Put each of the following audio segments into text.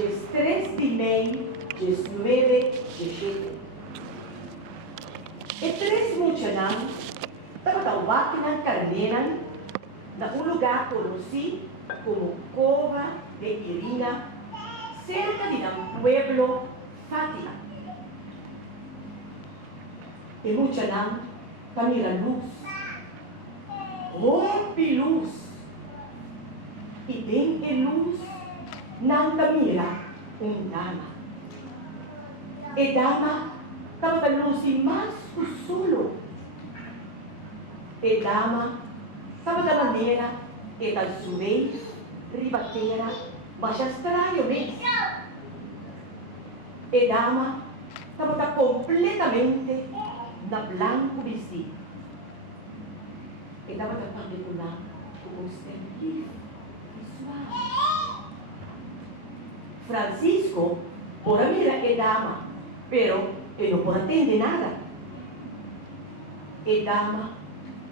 Jes 3 de Mei, jes 9 de 7. E 3 Muchanan, tamatawag ng Carmenan, na un lugar conocido como Cova de Irina, cerca de un pueblo Fátima. E Muchanan, kamira luz. Rompe luz. E bem e luz, não kamira dama. E dama, tamatalosi mas solo. E dama, da maneira, e tal suvei, ribatera, mas estranho mesmo. E dama, estava completamente na blanco vestido. E estava pagulhando com um estilo visual. Francisco, por mira e dama, pero ele não pode entender nada. E dama,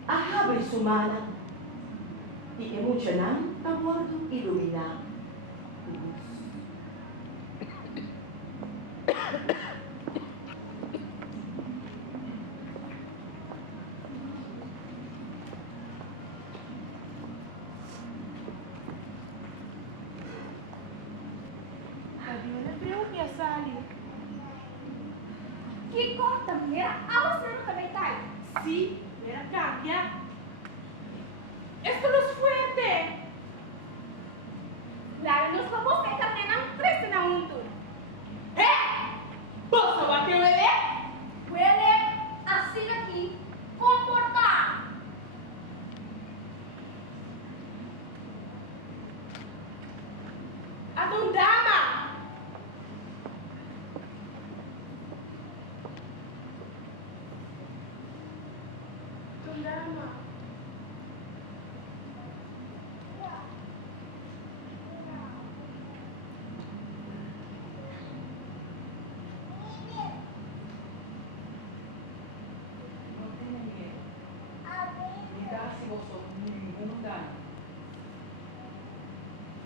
a abre sumana, e que mucha nan, está morto iluminado. Que corta, mira, awas na também tá. Sí, ven acá, ya. Esto no es fuerte. Lalo nos vamos que caminan tres na mundo. ¿Vos sabés qué huele? Huele assim aqui, comportar. A tu dama. Tu dama.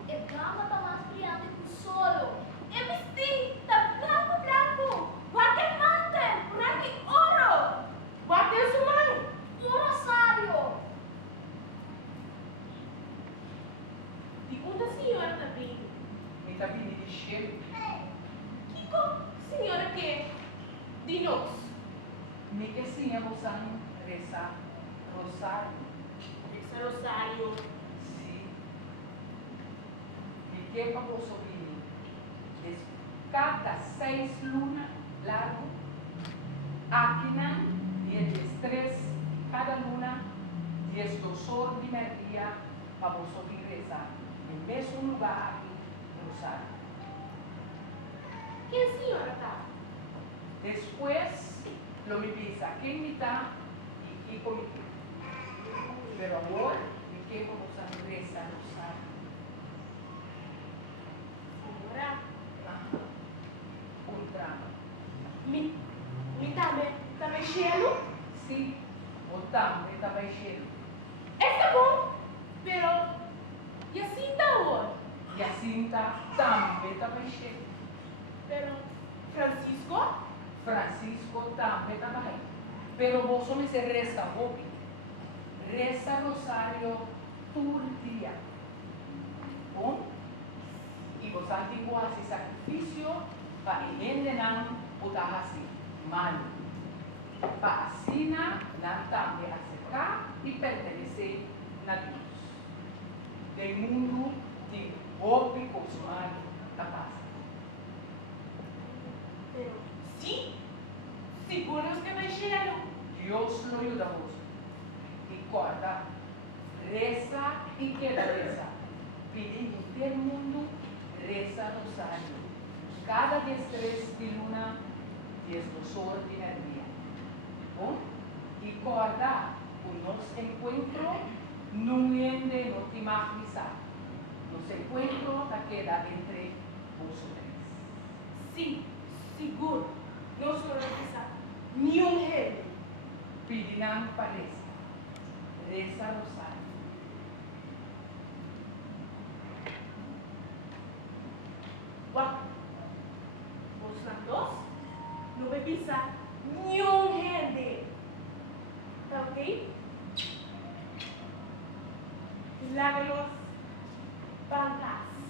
E dama tá mais brilhante que o solo. E vestido tá branco, branco. Guarda mante, branco e ouro. Bate en su mano. Um rosário. ¿Y una señora también? Mi cabine di cheiro, Kiko, señora qué? Dinos. mi que sim, usando rezar rosário, Ese rosario. sim. Mi que para vos ouvir, cada 6 lunas largo, aqui 10 3, cada luna 10 dosor de energia para vos ouvir rezar, no mesmo lugar aqui, rosário. ¿Qué señora está? Después lo me pisa aquí en mitad y aquí conmigo. Pero ahora me quedo con esa reza rosario. Señora, Un drama. mi también cielo. Sí, o también estaba lleno. Está bom, pero y así está ahora. Y Jacinta también estaba lleno. Pero Francisco, Francisco también estaba ahí. Pero vos me se reza hobby. Reza rosario todo el día. ¿Con? Y vos antiguo hace sacrificio para envenenar o dar así, mal. Para así na también acercar y pertenecer a Dios. Del mundo de golpe consumado da paz. pero sí, seguros que me cielo. Dios lo ayuda a vos. Y guarda, reza y queda reza. Pide en todo el mundo, reza rosario. Cada 10 de luna, 10 dosor de energía. Bom? E guardar o nosso encontro não ende no te imaginizar. Nosso encontro está queda entre vosotros. Sí, seguro. No solo esa, ni un genio. Pidinan parece. Reza rosario. Guau. pisa yung hindi. Okay? Lágalos bancas.